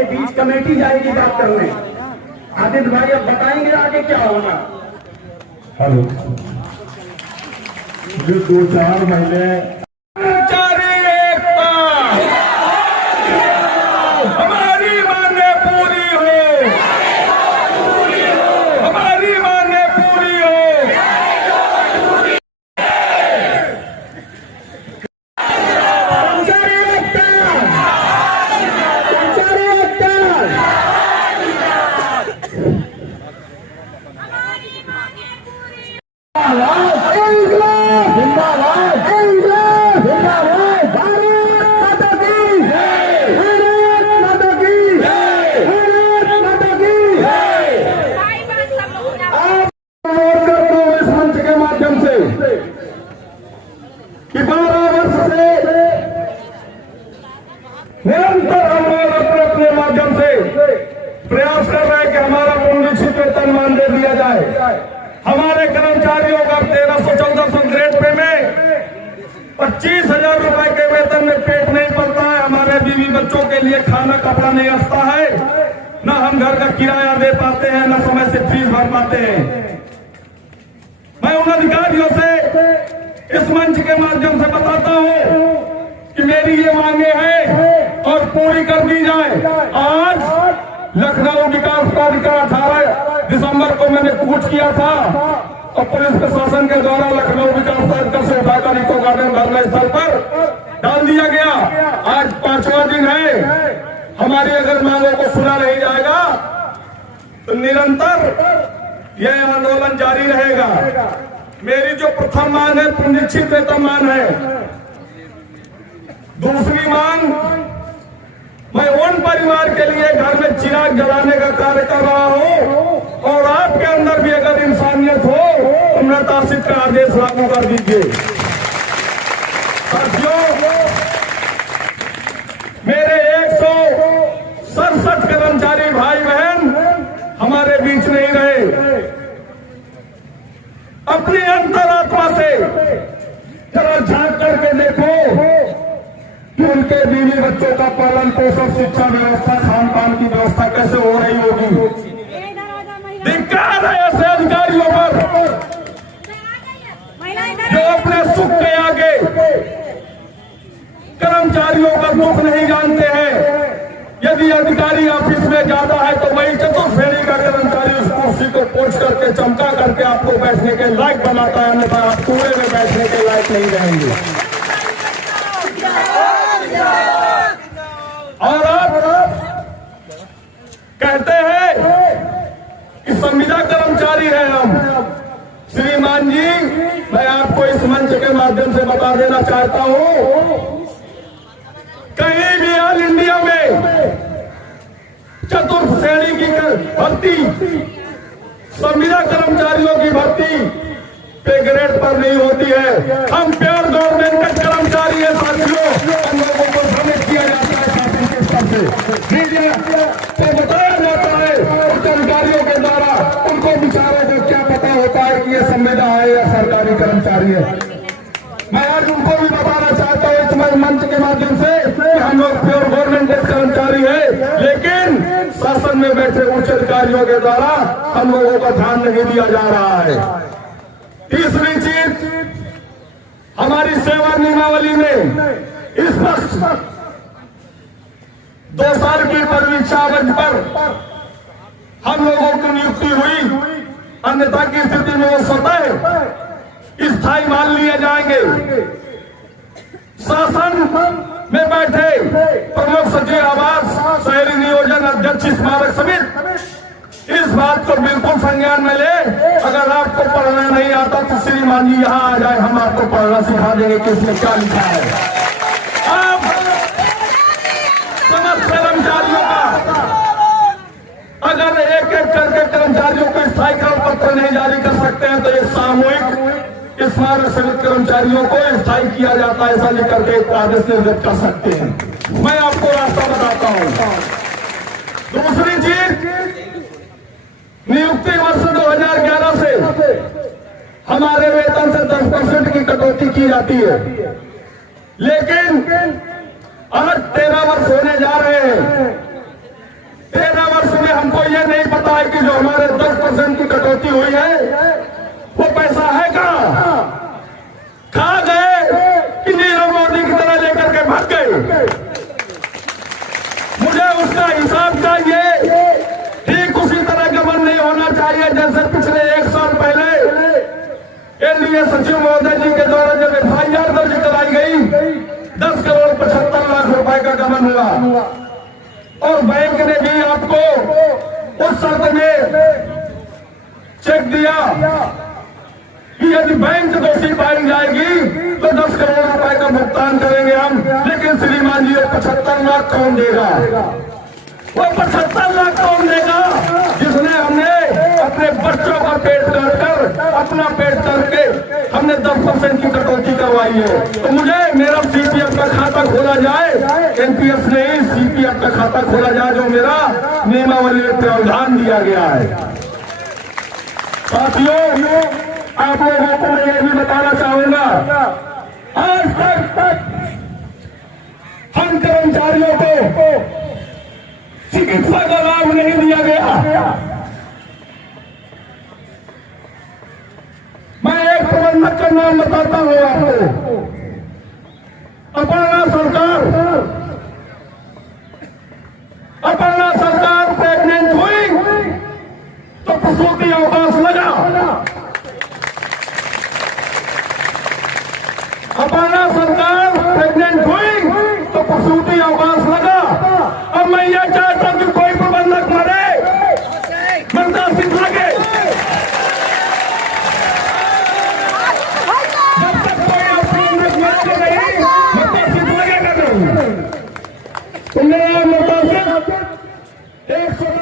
हमारे बीच कमेटी जाएगी बात करने। आदित्य भाई अब बताएंगे आगे क्या होगा। हेलो, जो 2-4 महीने हमारी मांगे पूरी हो, हमारी मांगे पूरी हो। कि 12 वर्ष से निरंतर हम लोग अपने माध्यम से प्रयास कर रहे हैं कि हमारा पुनरीक्षित वेतन मान दे दिया जाए। हमारे कर्मचारियों का 1300-1400 ग्रेड पे में 25,000 रुपए के वेतन में पेट नहीं पड़ता है। हमारे बीवी बच्चों के लिए खाना कपड़ा नहीं आता है, न हम घर का किराया दे पाते हैं, न समय से फीस भर पाते हैं। मैं उन अधिकारियों से इस मंच के माध्यम से बताता हूं कि मेरी ये मांगे हैं और पूरी कर दी जाए। आज लखनऊ विकास प्राधिकार 18 दिसंबर को मैंने कूच किया था और पुलिस प्रशासन के द्वारा लखनऊ विकास प्राधिकार से उठाकर इको गार्डन धरना स्थल पर डाल दिया गया। आज 5वां दिन है। हमारी अगर मांगों को सुना नहीं जाएगा तो निरंतर यह आंदोलन जारी रहेगा। मेरी जो प्रथम मांग है पुनरीक्षित वेतनमान है। दूसरी मांग, मैं उन परिवार के लिए घर में चिराग जलाने का कार्य कर रहा हूं और आपके अंदर भी अगर इंसानियत हो तो मृतासित का आदेश लागू कर दीजिए। साथियों, मेरे 167 कर्मचारी भाई बहन हमारे बीच नहीं रहे। अपनी अंतरात्मा से जरा झांक करके देखो कि उनके बीवी बच्चों का पालन पोषण, शिक्षा व्यवस्था, खान पान की व्यवस्था कैसे हो रही होगी। धिक्कार है ऐसे अधिकारियों पर जो अपने सुख के आगे कर्मचारियों का दुख नहीं जानते हैं। यदि अधिकारी ऑफिस में ज्यादा है तो वही चतुर्श्रेणी का कर्मचारी उस कुर्सी को पोंछ करके चमका करके आपको बैठने के लायक बनाता है, अन्यथा आप कूड़े में बैठने के लायक नहीं रहेंगे। और आप कहते हैं कि संविदा कर्मचारी है हम। श्रीमान जी, मैं आपको इस मंच के माध्यम से बता देना चाहता हूं, कहीं भी ऑल इंडिया में चतुर्थ श्रेणी की भर्ती, संविदा कर्मचारियों की भर्ती पे ग्रेड पर नहीं होती है। हम प्योर गवर्नमेंट कर्मचारी है साथियों। हम लोगों को भ्रमित किया जाता है शासन के स्तर से, मीडिया को बताया जाता है उच्च अधिकारियों के द्वारा। उनको बेचारों को क्या पता होता है कि ये संविदा है या सरकारी कर्मचारी है। मैं आज उनको भी बताना चाहता हूँ इस मंच के माध्यम से कि हम लोग प्योर गवर्नमेंट कर्मचारी है, लेकिन शासन में बैठे उच्च अधिकारियों के द्वारा हम लोगों का ध्यान नहीं दिया जा रहा है। तीसरी चीज, हमारी सेवा नियमावली में स्पष्ट 2 साल की परीक्षा पर हम लोगों की नियुक्ति हुई, अन्यथा की स्थिति में वो स्वतः स्थायी मान लिए जाएंगे। शासन में बैठे प्रमुख सचिव आवास, शहरी नियोजन, अध्यक्ष स्मारक समिति इस बात को बिल्कुल संज्ञान में ले। अगर आपको पढ़ना नहीं आता तो श्रीमान जी यहाँ आ जाए, हम आपको पढ़ना सिखा देंगे कि इसमें क्या लिखा है। आप समस्त कर्मचारियों का अगर एक एक करके कर्मचारियों को स्थायी पत्र नहीं जारी कर सकते हैं तो ये सामूहिक स्मारक समिति कर्मचारियों को स्थायी किया जाता है, ऐसा लिख करके एक आदेश निर्गत कर सकते हैं। मैं आपको रास्ता बताता हूं। दूसरी चीज, नियुक्ति वर्ष 2011 से हमारे वेतन से 10% की कटौती की जाती है, लेकिन आज 13 वर्ष होने जा रहे हैं। हमारे 10% की कटौती हुई है, वो पैसा है कहाँ? खा गए कि नीरव मोदी की तरह लेकर के भाग गए? मुझे उसका हिसाब चाहिए। ठीक उसी तरह गबन नहीं होना चाहिए जैसे पिछले 1 साल पहले एनडीए सचिव महोदय जी के द्वारा जब FIR दर्ज कराई गई, 10 करोड़ 75 लाख रुपए का गबन हुआ और बैंक ने भी आपको उस शर्त में चेक दिया कि यदि बैंक दोषी पाई जाएगी तो 10 करोड़ रुपए का भुगतान करेंगे हम। लेकिन श्रीमान जी, 75 लाख कौन देगा? वो 75 लाख कौन देगा जिसने हमने अपने बच्चों का पेट काटकर, अपना पेट करके हमने 10% की कटौती करवाई है? तो मुझे मेरा CPF का खाता खोला जाए, NPS नहीं CPF का खाता खोला जाए जो मेरा नियमावली में प्रावधान दिया गया है। साथियों, आप लोगों को मैं ये भी बताना चाहूंगा, आज तक हम कर्मचारियों को चिकित्सा का लाभ नहीं दिया गया। मैं एक प्रबंधक का नाम बताता हूं आपको। अपर्णा सरकार प्रेग्नेंट हुई तो प्रसूति अवकाश लगा। अपर्णा सरकार प्रेग्नेंट हुई तो प्रसूति अवकाश लगा। अब मैं यह चाहता हूं कि कोई प्रबंधक मरे, मरता सिर्फ लगे। जब तक कोई प्रबंधक मरते नहीं, मरता सिर्फ लगेगा नहीं। तो मेरा मरता सिर्फ 100